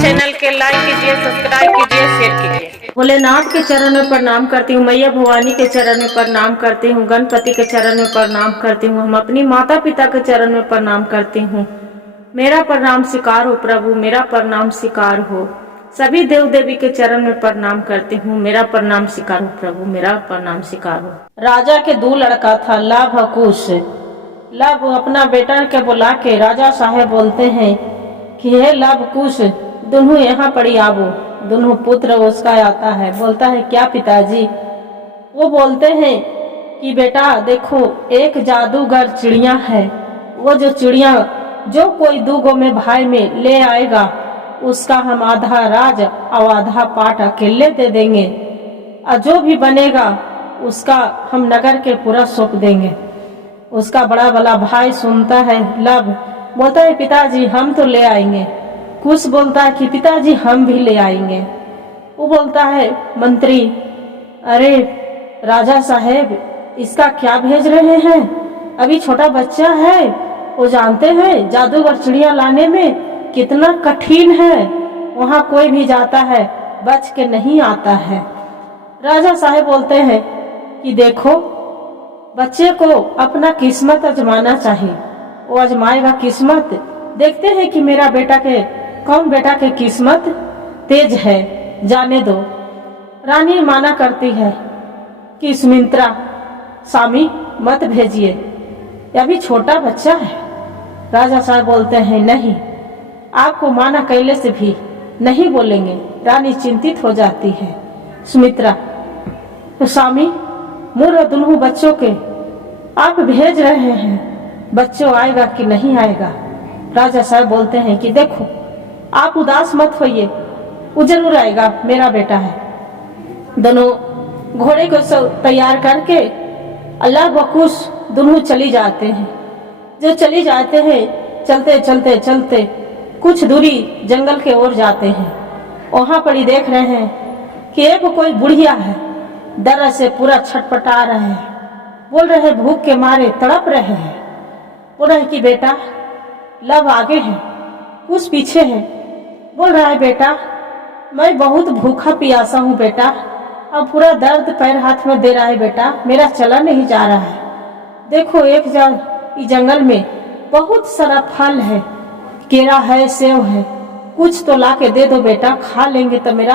Channel के like कीजिए, subscribe कीजिए, शेयर कीजिए। भोलेनाथ के चरण में प्रणाम करती हूँ, मैया भवानी के चरण में प्रणाम करती हूँ, गणपति के चरण में प्रणाम करती हूँ, हम अपनी माता पिता के चरण में प्रणाम करती हूँ। मेरा प्रणाम स्वीकार हो प्रभु, मेरा प्रणाम स्वीकार हो। सभी देव देवी के चरण में प्रणाम करती हूँ, मेरा प्रणाम स्वीकार हो प्रभु, मेरा प्रणाम स्वीकार हो। राजा के दो लड़का था, लाभ और कुश। लाभ अपना बेटा के बुला के राजा साहेब बोलते हैं कि हे लाभ कुश, दोनों यहाँ पड़ी आवो। दोनों पुत्र उसका आता है, बोलता है क्या पिताजी? वो बोलते हैं कि बेटा देखो, एक जादूगर चिड़िया है, वो जो चिड़िया जो कोई दूगो में भाई में ले आएगा, उसका हम आधा राज और आधा पाट अकेले दे देंगे, और जो भी बनेगा उसका हम नगर के पूरा सौंप देंगे। उसका बड़ा वाला भाई सुनता है, लाभ बोलता है पिताजी हम तो ले आएंगे। कुश बोलता है कि पिताजी हम भी ले आएंगे। वो बोलता है मंत्री, अरे राजा साहेब इसका क्या भेज रहे हैं? अभी छोटा बच्चा है, वो जानते हैं जादूगर चिड़िया लाने में कितना कठिन है, वहाँ कोई भी जाता है बच के नहीं आता है। राजा साहेब बोलते हैं कि देखो, बच्चे को अपना किस्मत आजमाना चाहिए, वो आजमाएगा किस्मत, देखते हैं कि मेरा बेटा के कौन बेटा के किस्मत तेज है, जाने दो। रानी माना करती है कि सुमित्रा स्वामी मत भेजिए, अभी छोटा बच्चा है। राजा साहब बोलते हैं नहीं, आपको माना कैले से भी नहीं बोलेंगे। रानी चिंतित हो जाती है। सुमित्रा, तो स्वामी मोर दोनों बच्चों के आप भेज रहे हैं, बच्चों आएगा कि नहीं आएगा? राजा साहब बोलते हैं कि देखो आप उदास मत होइए, वो जरूर आएगा, मेरा बेटा है। दोनों घोड़े को तैयार करके अल्लाह बकुश दोनों चली जाते हैं। जो चली जाते हैं, चलते चलते चलते कुछ दूरी जंगल के ओर जाते हैं। वहां पर ही देख रहे हैं कि एक कोई बुढ़िया है, दर्द से पूरा छटपटा रहे हैं, बोल रहे भूख के मारे तड़प रहे हैं। बोल रहे कि बेटा लव आगे है, कुछ पीछे है। बोल रहा है बेटा मैं बहुत भूखा प्यासा हूँ बेटा, अब पूरा दर्द पैर हाथ में दे रहा है बेटा, मेरा चला नहीं जा रहा है। देखो एक जंगल में बहुत सारा फल है, केरा है, सेव है, कुछ तो ला के दे दो बेटा, खा लेंगे तो मेरा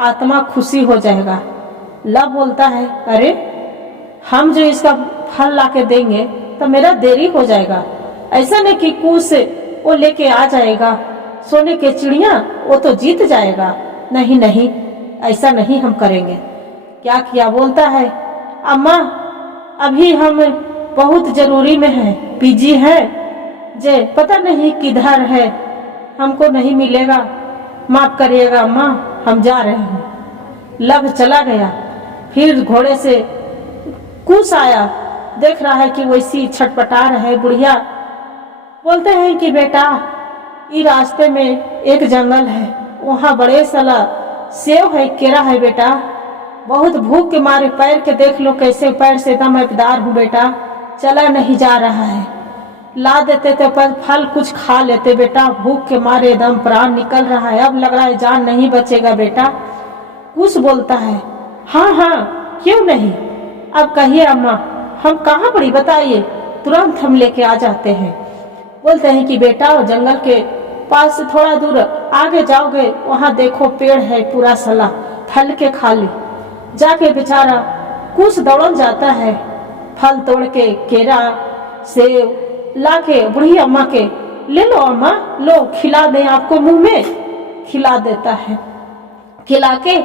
आत्मा खुशी हो जाएगा। लव बोलता है अरे हम जो इसका फल ला के देंगे तो मेरा देरी हो जाएगा, ऐसा नहीं कि कुछ वो लेके आ जाएगा, सोने के चिड़िया वो तो जीत जाएगा। नहीं नहीं, ऐसा नहीं हम करेंगे। क्या किया? बोलता है अम्मा अभी हम बहुत जरूरी में है, पीजी है, जे पता नहीं किधर है, हमको नहीं मिलेगा, माफ करिएगा अम्मा, हम जा रहे हैं। लव चला गया। फिर घोड़े से कुछ आया, देख रहा है कि वैसी छटपटा रहे बुढ़िया। बोलते हैं कि बेटा ये रास्ते में एक जंगल है, वहाँ बड़े साला सेव है, केरा है बेटा, बहुत भूख के मारे पैर के देख लो कैसे पैर से दम अपदार हूँ बेटा, चला नहीं जा रहा है, ला देते तो पर फल कुछ खा लेते बेटा, भूख के मारे दम प्राण निकल रहा है, अब लग रहा है जान नहीं बचेगा बेटा। कुछ बोलता है हाँ हाँ क्यों नहीं, अब कहिए अम्मा हम कहाँ पड़ी बताइए, तुरंत हम लेके आ जाते हैं। बोलते हैं कि बेटा जंगल के पास से थोड़ा दूर आगे जाओगे, वहाँ देखो पेड़ है पूरा सला फल के खाली, जाके बेचारा कुछ दौड़न जाता है, फल तोड़ के केरा सेब ला के बुढ़ी अम्मा के ले लो अम्मा, लो खिला दे आपको, मुंह में खिला देता है। खिला के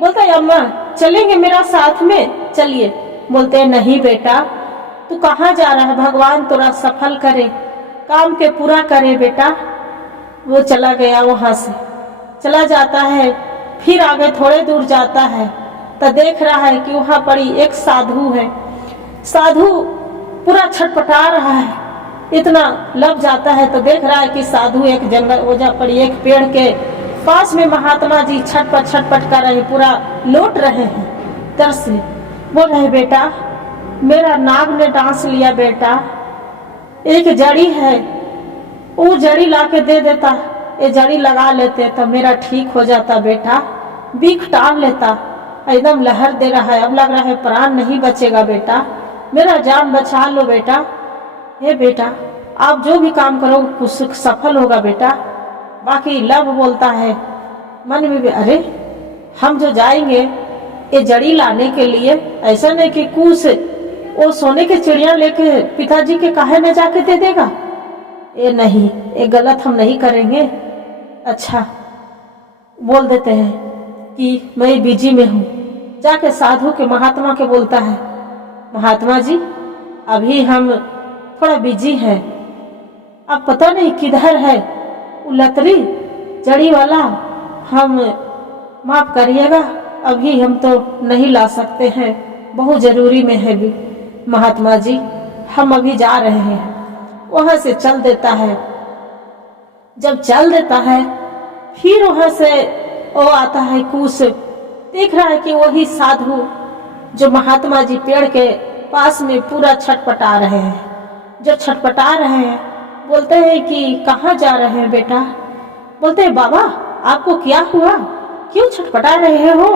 बोलता है अम्मा चलेंगे मेरा साथ में, चलिए। बोलते हैं नहीं बेटा तू कहाँ जा रहा है, भगवान तोरा सफल करे, काम के पूरा करे बेटा। वो चला गया, वहां से चला जाता है। फिर आगे थोड़े दूर जाता है तो देख रहा है कि वहां पड़ी एक साधु है। साधु पूरा छटपटा रहा है, इतना लग जाता है तो देख रहा है कि साधु एक जंगल ओजा पड़ी एक पेड़ के पास में महात्मा जी छटपट कर रहे, पूरा लौट रहे हैं तरस से। बोल रहे बेटा मेरा नाग ने डांस लिया बेटा, एक जड़ी है वो जड़ी ला के दे देता, ये जड़ी लगा लेते तो मेरा ठीक हो जाता बेटा। बीख टान लेता, एकदम लहर दे रहा है, अब लग रहा है प्राण नहीं बचेगा बेटा, मेरा जान बचा लो बेटा। हे बेटा आप जो भी काम करो कुछ सफल होगा बेटा। बाकी लव बोलता है मन में भी, अरे हम जो जाएंगे ये जड़ी लाने के लिए, ऐसा नहीं कि कुछ वो सोने के चिड़िया लेके पिताजी के काहे में जाके दे देगा, ये नहीं, ये गलत हम नहीं करेंगे। अच्छा बोल देते हैं कि मैं बिजी में हूँ, जाके साधु के महात्मा के बोलता है, महात्मा जी अभी हम थोड़ा बिजी है, अब पता नहीं किधर है वो लतरी जड़ी वाला, हम माफ करिएगा अभी हम तो नहीं ला सकते हैं, बहुत जरूरी में है भी महात्मा जी, हम अभी जा रहे हैं। वहां से चल देता है। जब चल देता है फिर वहां से वो आता है, कुछ देख रहा है कि वही साधु जो महात्मा जी पेड़ के पास में पूरा छटपटा रहे हैं। जब छटपटा रहे हैं बोलते हैं कि कहाँ जा रहे हैं बेटा। बोलते हैं बाबा आपको क्या हुआ, क्यों छटपटा रहे हो।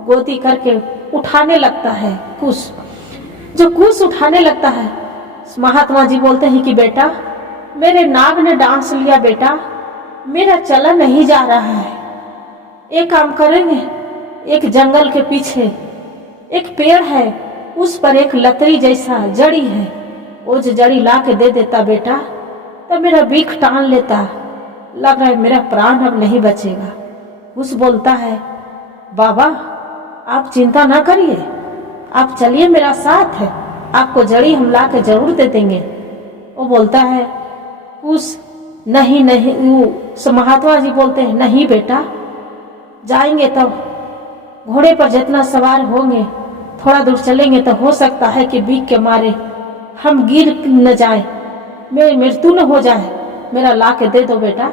गोदी करके उठाने लगता है कुछ, जो कुछ उठाने लगता है महात्मा जी बोलते हैं कि बेटा मेरे नाग ने डांस लिया बेटा, मेरा चला नहीं जा रहा है। एक काम करेंगे, एक जंगल के पीछे एक पेड़ है, उस पर एक लतरी जैसा जड़ी है, वो जो जड़ी ला के दे देता बेटा, तब मेरा बीख टान लेता, लग रहा है मेरा प्राण अब नहीं बचेगा। उस बोलता है बाबा आप चिंता ना करिए, आप चलिए मेरा साथ है, आपको जड़ी हम ला के जरूर दे देंगे। वो बोलता है उस नहीं नहीं, वो महात्मा जी बोलते हैं नहीं बेटा, जाएंगे तब घोड़े पर जितना सवार होंगे थोड़ा दूर चलेंगे तो हो सकता है कि बीख के मारे हम गिर न जाए, मेरी मृत्यु न हो जाए, मेरा ला के दे दो बेटा।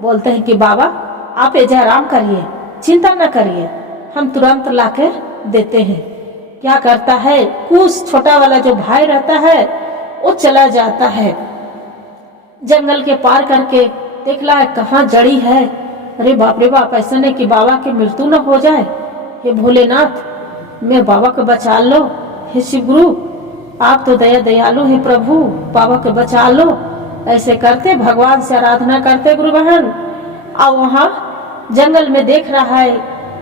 बोलते हैं कि बाबा आप ऐसे आराम करिए, चिंता न करिए, हम तुरंत ला के देते हैं। क्या करता है, कुछ छोटा वाला जो भाई रहता है वो चला जाता है जंगल के पार करके, देख ला है कहाँ जड़ी है। अरे बाप रे बाप, ऐसा नहीं कि बाबा की मृत्यु न हो जाए। हे भोलेनाथ मैं बाबा को बचा लो, हे शिव गुरु आप तो दया दयालु है प्रभु, बाबा को बचा लो। ऐसे करते भगवान से आराधना करते गुरु बहन। और वहाँ जंगल में देख रहा है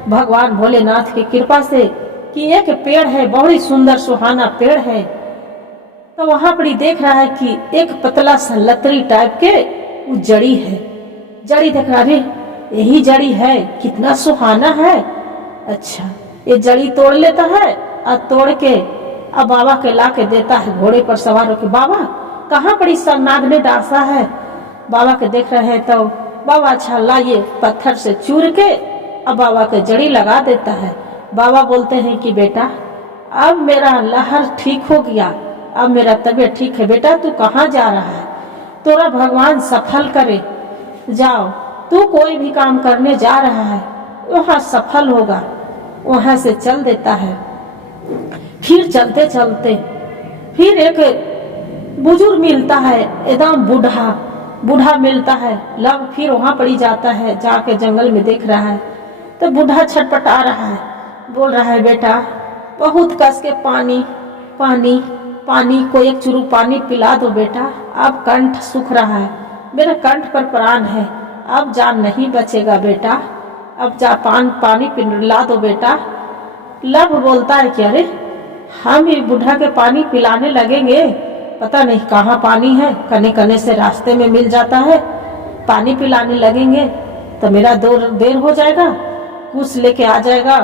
भगवान भोलेनाथ की कृपा से कि एक पेड़ है, बहुत ही सुंदर सुहाना पेड़ है। तो वहां पर ही देख रहा है कि एक पतला सा लतरी टाइप के वो जड़ी है। जड़ी देख रहा है, यही जड़ी है, कितना सुहाना है। अच्छा ये जड़ी तोड़ लेता है और तोड़ के अब बाबा के ला के देता है घोड़े पर सवार होकर। बाबा कहाँ पर इस नाग ने डांसा है। बाबा के देख रहे हैं तो बाबा अच्छा लाइए पत्थर से चूर के अब बाबा के जड़ी लगा देता है। बाबा बोलते हैं कि बेटा अब मेरा लहर ठीक हो गया, अब मेरा तबीयत ठीक है बेटा, तू कहाँ जा रहा है, तोरा भगवान सफल करे, जाओ तू कोई भी काम करने जा रहा है वहाँ सफल होगा। वहां से चल देता है। फिर चलते चलते फिर एक बुजुर्ग मिलता है, एकदम बूढ़ा मिलता है। लव फिर वहां पर ही जाता है, जाके जंगल में देख रहा है तो बूढ़ा छटपटा रहा है, बोल रहा है बेटा बहुत कस के पानी पानी पानी को एक चुरू पानी पिला दो बेटा, अब कंठ सूख रहा है, मेरे कंठ पर प्राण है, अब जान नहीं बचेगा बेटा, अब जा पानी पिला दो बेटा। लव बोलता है कि अरे हम ही बूढ़ा के पानी पिलाने लगेंगे, पता नहीं कहाँ पानी है, कने कने से रास्ते में मिल जाता है, पानी पिलाने लगेंगे तो मेरा देर हो जाएगा, कुछ लेके आ जाएगा,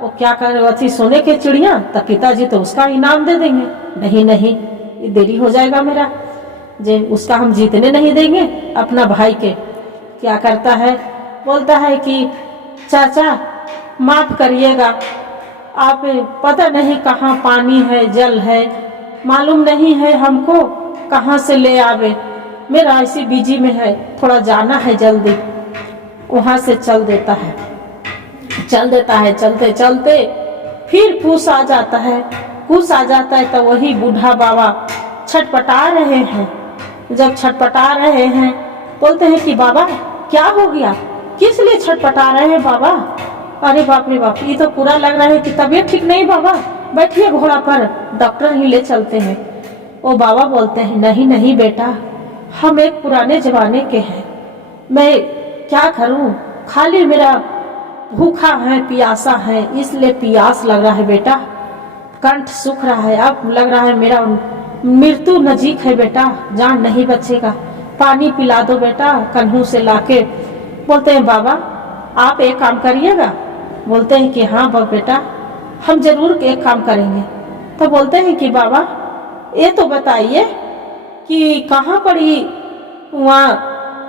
वो क्या कर अथी सोने के चिड़िया, तो पिताजी तो उसका इनाम दे देंगे। नहीं नहीं ये देरी हो जाएगा मेरा, जे उसका हम जीतने नहीं देंगे अपना भाई के। क्या करता है, बोलता है कि चाचा माफ करिएगा, आप पता नहीं कहाँ पानी है जल है, मालूम नहीं है हमको कहाँ से ले आवे, मेरा ऐसी बिजी में है, थोड़ा जाना है जल्दी। वहां से चल देता है। चलते चलते फिर फूस आ जाता है। तो वही बूढ़ा बाबा छटपटा रहे हैं जब छटपटा रहे हैं, बोलते हैं कि बाबा क्या हो गया, किस लिए छटपटा रहे हैं बाबा? अरे बाप रे बाप, ये तो पूरा लग रहा है कि तबीयत ठीक नहीं बाबा, बैठिए घोड़ा पर, डॉक्टर ही ले चलते हैं। वो बाबा बोलते हैं नहीं नहीं बेटा, हम एक पुराने जमाने के हैं, मैं क्या करूं, खाली मेरा भूखा है प्यासा है, इसलिए प्यास लग रहा है बेटा, कंठ सूख रहा है, अब लग रहा है मेरा मृत्यु नजीक है बेटा, जान नहीं बचेगा, पानी पिला दो बेटा कन्हू से लाके। बोलते हैं बाबा आप एक काम करिएगा? बोलते हैं कि हाँ बेटा हम जरूर एक काम करेंगे। तो बोलते हैं कि बाबा ये तो बताइए कि कहाँ पर ये कुआं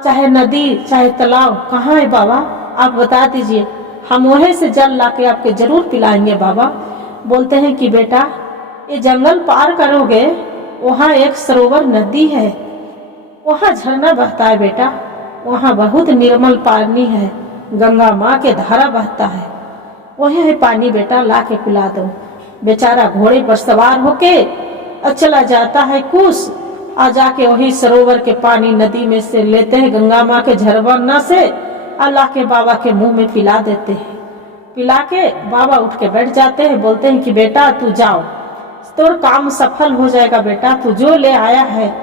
चाहे नदी चाहे तालाब कहाँ है बाबा, आप बता दीजिए, हम वहीं से जल लाके आपके जरूर पिलाएंगे बाबा। बोलते हैं कि बेटा ये जंगल पार करोगे, वहाँ एक सरोवर नदी है, वहाँ झरना बहता है बेटा, वहाँ बहुत निर्मल पानी है, गंगा माँ के धारा बहता है, वही है पानी बेटा, ला के पिला दो। बेचारा घोड़े पर सवार होके चला जाता है कुछ, आ जाके वही सरोवर के पानी नदी में से लेते हैं, गंगा माँ के झरना से, अल्लाह के बाबा के मुंह में पिला देते हैं। पिला के बाबा उठ के बैठ जाते हैं, बोलते हैं कि बेटा तू जाओ, तो काम सफल हो जाएगा बेटा, तू जो ले आया है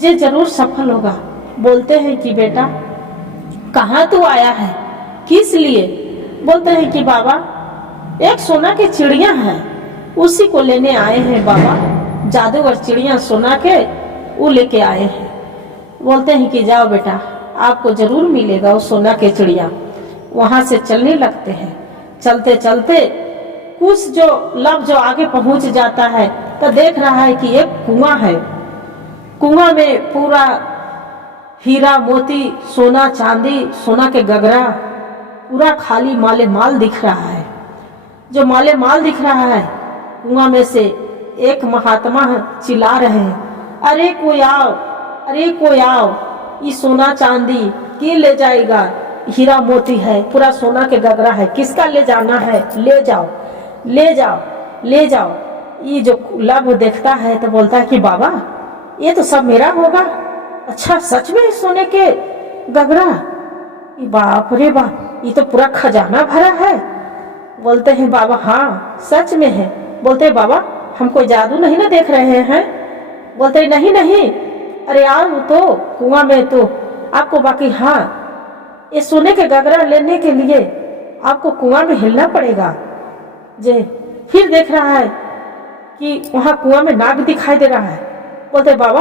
ये जरूर सफल होगा। बोलते हैं कि बेटा कहाँ तू आया है, किस लिए? बोलते हैं कि बाबा एक सोना की चिड़िया है, उसी को लेने आए हैं बाबा, जादूगर चिड़िया सोना के वो लेके आए हैं। बोलते हैं कि जाओ बेटा आपको जरूर मिलेगा वो सोना के चिड़िया। वहां से चलने लगते हैं, चलते चलते कुछ जो आगे पहुंच जाता है तो देख रहा है कि एक कुआं है, कुआं में पूरा हीरा मोती सोना चांदी सोना के गगरा पूरा खाली माले माल दिख रहा है। जो माले माल दिख रहा है, कुआं में से एक महात्मा चिल्ला रहे हैं, अरे कोई आओ, अरे कोई आओ, ये सोना चांदी की ले जाएगा, हीरा मोती है, पूरा सोना के गगरा है, किसका ले जाना है, ले जाओ ले जाओ ले जाओ। ये जो लाभ देखता है तो बोलता है कि बाबा ये तो सब मेरा होगा, अच्छा सच में सोने के गगरा, बाप रे बाप ये तो पूरा खजाना भरा है। बोलते हैं बाबा हाँ सच में है। बोलते हैं बाबा हम कोई जादू नहीं ना देख रहे हैं? बोलते नहीं नहीं, अरे आओ तो कुआं में तो आपको बाकी, हाँ ये सोने के गगरा लेने के लिए आपको कुआं में हिलना पड़ेगा। जे फिर देख रहा है कि वहाँ कुआं में नाग दिखाई दे रहा है। बोलते बाबा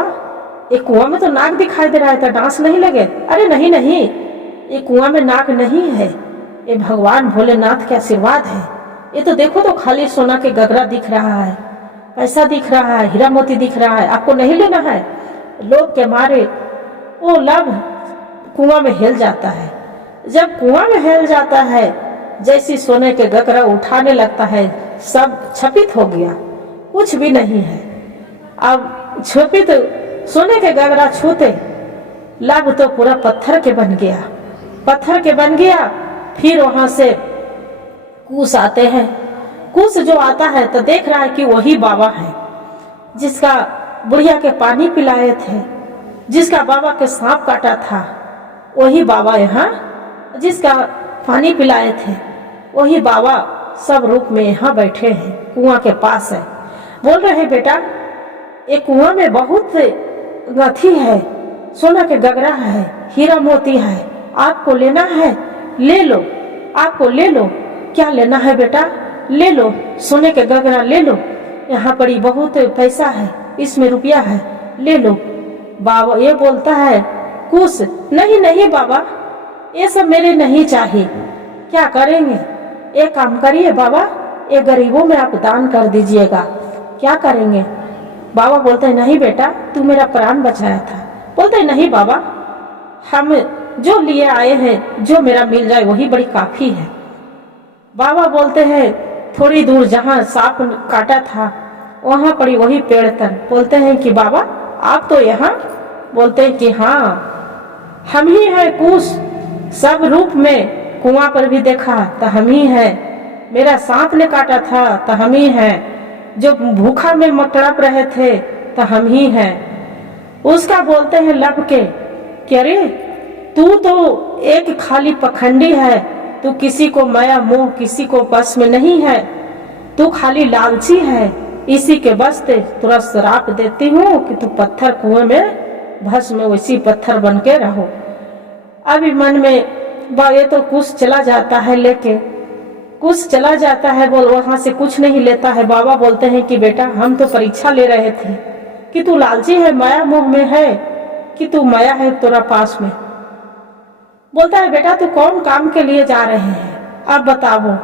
ये कुआं में तो नाग दिखाई दे रहा है, तो डांस नहीं लगे? अरे नहीं नहीं, ये कुआं में नाग नहीं है, ये भगवान भोलेनाथ के आशीर्वाद है, ये तो देखो तो खाली सोना के गगरा दिख रहा है, पैसा दिख रहा है, हीरा मोती दिख रहा है, आपको नहीं लेना है। लोग के मारे वो लब कुआं में हिल जाता है। जब कुआं में हिल जाता है, जैसी सोने के गगरा उठाने लगता है, सब छपित हो गया, कुछ भी नहीं है। अब छपित सोने के गगरा छूते लब तो पूरा पत्थर के बन गया, पत्थर के बन गया। फिर वहां से कुछ आते हैं, कुछ जो आता है तो देख रहा है कि वही बाबा है जिसका बुढ़िया के पानी पिलाए थे, जिसका बाबा के सांप काटा था, वही बाबा यहाँ जिसका पानी पिलाए थे, वही बाबा सब रूप में यहाँ बैठे हैं, कुआं के पास है। बोल रहे हैं बेटा एक कुआं में बहुत गथी है, सोना के गगरा है, हीरा मोती है, आपको लेना है ले लो, आपको ले लो, क्या लेना है बेटा ले लो, सोने के गगरा ले लो, यहाँ पर बहुत पैसा है, इसमें रुपया है, ले लो। बाबा ये बोलता है कुछ नहीं नहीं बाबा ये सब मेरे नहीं चाहिए, क्या करेंगे, एक काम करिए बाबा, ये गरीबों में आप दान कर दीजिएगा, क्या करेंगे? बाबा बोलते हैं नहीं बेटा तू मेरा प्राण बचाया था। बोलते हैं नहीं बाबा हम जो लिए आए हैं, जो मेरा मिल जाए वही बड़ी काफी है। बाबा बोलते हैं थोड़ी दूर जहाँ सांप काटा था वहां पड़ी वही पेड़ तर। बोलते हैं कि बाबा आप तो यहाँ? बोलते हैं कि हाँ हम ही है, कुछ सब रूप में, कुआं पर भी देखा तो हम ही है, मेरा सांप ने काटा था तो हम ही है, जो भूखा में तड़प रहे थे तो हम ही हैं। उसका बोलते हैं लब के कि अरे तू तो एक खाली पखंडी है, तू किसी को माया मोह किसी को बस में नहीं है, तू खाली लालची है, इसी के बस ते तुरंत श्राप देती हूँ कि तू पत्थर कुएं में भस्म में वैसी पत्थर बन के रहो। अभी मन में ये तो कुछ चला जाता है, लेके कुछ चला जाता है, बोल वहां से कुछ नहीं लेता है। बाबा बोलते हैं कि बेटा हम तो परीक्षा ले रहे थे कि तू लालची है, माया मोह में है कि तू माया है तेरा पास में। बोलता है बेटा तू कौन काम के लिए जा रहे हैं आप बताओ।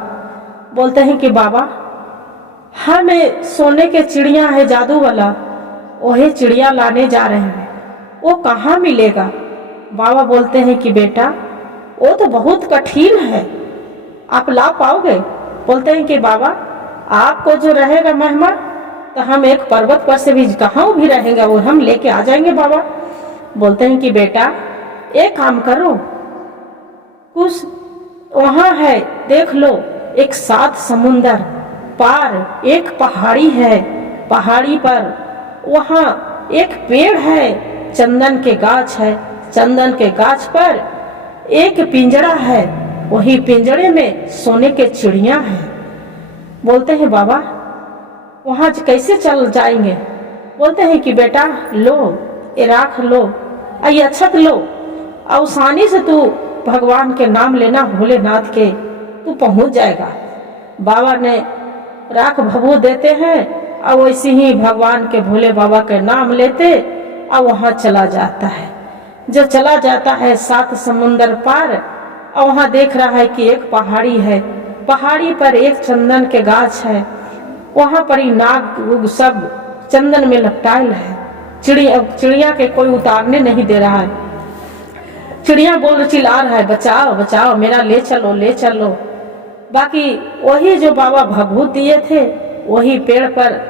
बोलते हैं कि बाबा हमें सोने के चिड़िया है जादू वाला, वही चिड़िया लाने जा रहे हैं, वो कहाँ मिलेगा। बाबा बोलते हैं कि बेटा वो तो बहुत कठिन है, आप ला पाओगे। बोलते हैं कि बाबा आपको जो रहेगा महिमा तो हम एक पर्वत पर से भी कहाँ भी रहेंगे वो हम लेके आ जाएंगे बाबा। बोलते हैं कि बेटा एक काम करो, कुछ वहां है देख लो, एक 7 समुंदर पार एक पहाड़ी है, पहाड़ी पर वहां एक पेड़ है, चंदन के गाछ है, चंदन के गाछ पर एक पिंजरा है, वही पिंजरे में सोने के चिड़िया हैं। बोलते हैं बाबा वहां कैसे चल जाएंगे। बोलते हैं कि बेटा लो ये राख लो, ये अक्षत लो, आसानी से तू भगवान के नाम लेना भोलेनाथ के, तू पहुंच जाएगा। बाबा ने राख भभू देते हैं और वैसे ही भगवान के भोले बाबा के नाम लेते और वहां चला जाता है। जो चला जाता है 7 समुंदर पार और वहां देख रहा है कि एक पहाड़ी है, पहाड़ी पर एक चंदन के गाछ है, वहां पर ही नाग सब चंदन में लपटायल है। चिड़िया के कोई उतारने नहीं दे रहा है। चिड़िया बोल चिल्ला रहा है बचाओ बचाओ मेरा ले चलो ले चलो। बाकी वही जो बाबा भभूत दिए थे वही पेड़ पर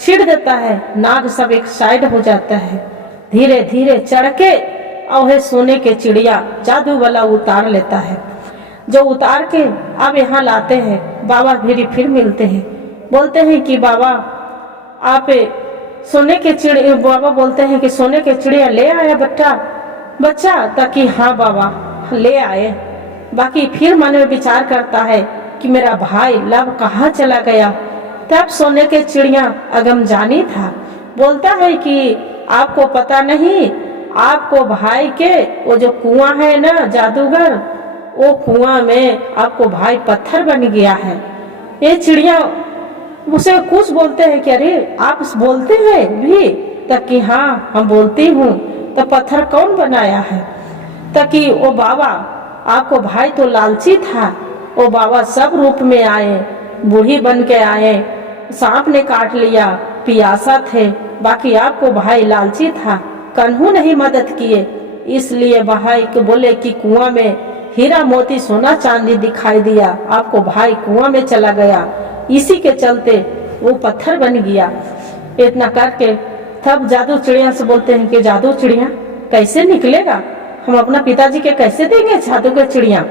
छिड़ देता है, नाग सब एक साइड हो जाता है। धीरे धीरे चढ़ के और सोने के चिड़िया जादू वाला उतार लेता है। जो उतार के अब यहाँ लाते हैं, बाबा फिर मिलते हैं। बोलते हैं कि बाबा आप सोने के चिड़िया, बाबा बोलते हैं कि सोने के चिड़िया ले आया बच्चा ताकि हाँ बाबा ले आए। बाकी फिर मन में विचार करता है कि मेरा भाई लव कहाँ चला गया। तब सोने के चिड़िया अगम जानी था, बोलता है कि आपको पता नहीं, आपको भाई के वो जो कुआं है ना जादूगर, वो कुआं में आपको भाई पत्थर बन गया है। ये चिड़िया उसे कुछ बोलते हैं कि अरे आप बोलते हैं भी, तक कि हाँ हम बोलती हूँ, तो पत्थर कौन बनाया है। ताकि वो बाबा आपको भाई तो लालची था, वो बाबा सब रूप में आए, बूढ़ी बन के आए, सांप ने काट लिया, पियासा थे, बाकी आपको भाई लालची था, कन्हू नहीं मदद किए, इसलिए भाई को बोले कि कुआं में हीरा मोती सोना चांदी दिखाई दिया, आपको भाई कुआं में चला गया, इसी के चलते वो पत्थर बन गया। इतना करके तब जादू चिड़िया से बोलते हैं कि जादू चिड़िया कैसे निकलेगा, हम अपना पिताजी के कैसे देंगे जादू के चिड़िया।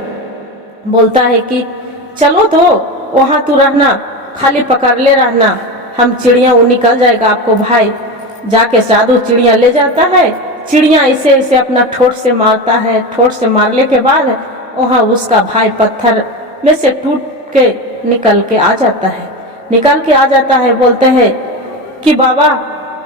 बोलता है कि चलो तो वहां तू रहना, खाली पकड़ ले रहना, हम चिड़िया वो निकल जाएगा आपको भाई। जाके जादू चिड़िया ले जाता है, चिड़िया ऐसे ऐसे अपना ठोट से मारता है, ठोट से मारने के बाद वहां उसका भाई पत्थर में से टूट के निकल के आ जाता है, निकल के आ जाता है। बोलते हैं कि बाबा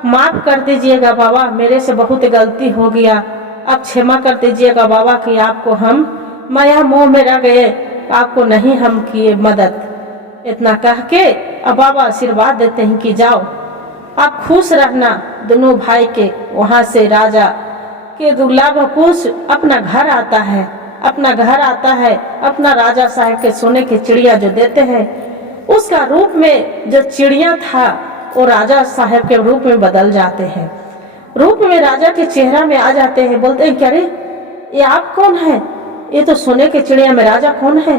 माफ कर दीजिएगा बाबा, मेरे से बहुत गलती हो गया, अब क्षमा कर दीजिएगा बाबा कि आपको हम माया मोह में रह गए, आपको नहीं हम किए मदद। इतना कह के अब बाबा आशीर्वाद देते हैं कि जाओ आप खुश रहना। दोनों भाई के वहां से राजा के दुर्लभ कुछ अपना घर आता है, अपना घर आता है, अपना राजा साहब के सोने की चिड़िया जो देते हैं, उसका रूप में जो चिड़िया था वो राजा साहब के रूप में बदल जाते हैं, रूप में राजा के चेहरा में आ जाते हैं। बोलते हैं क्या रे ये आप कौन है, ये तो सोने के चिड़िया में राजा कौन है।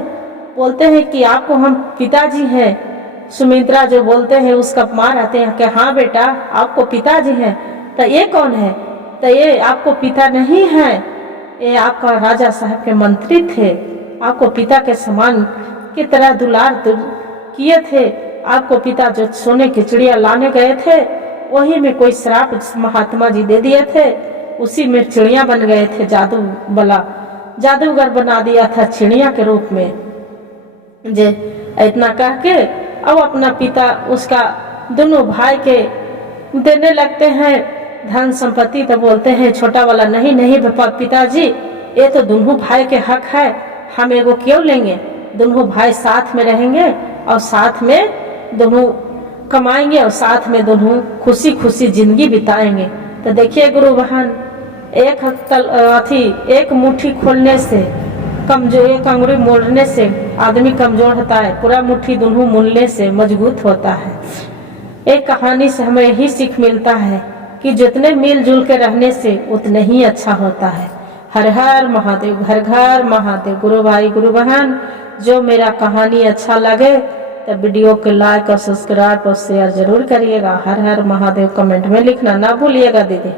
बोलते हैं कि आपको हम पिताजी हैं। सुमित्रा जो बोलते हैं उसका मार आते हैं कि हाँ बेटा आपको पिताजी हैं। तो ये कौन है, तो ये आपको पिता नहीं है, ये आपका राजा साहब के मंत्री थे, आपको पिता के समान की तरह दुलार किए थे। आपको पिता जो सोने की चिड़िया लाने गए थे वही में कोई श्राप महात्मा जी दे दिए थे, उसी में चिड़िया बन गए थे। जादूगर बना दिया था चिड़िया के रूप में। जे इतना कह के अब अपना पिता उसका दोनों भाई के देने लगते हैं धन संपत्ति। तो बोलते हैं छोटा वाला, नहीं नहीं पिताजी, ये तो दोनों भाई के हक है, हम एगो क्यों लेंगे, दोनों भाई साथ में रहेंगे और साथ में दोनों कमाएंगे और साथ में दोनों खुशी खुशी जिंदगी बिताएंगे। तो देखिए गुरु बहन, एक मुट्ठी खोलने से कमजोर, एक अंगुली मोड़ने से आदमी कमजोर होता है, पूरा मुट्ठी दोनों मूलने से मजबूत होता है। एक कहानी से हमें यही सीख मिलता है कि जितने मिलजुल के रहने से उतने ही अच्छा होता है। हर हर महादेव, घर घर महादेव। गुरु भाई गुरु बहन, जो मेरा कहानी अच्छा लगे तो वीडियो को लाइक और सब्सक्राइब और शेयर जरूर करिएगा। हर हर महादेव कमेंट में लिखना ना भूलिएगा दीदी।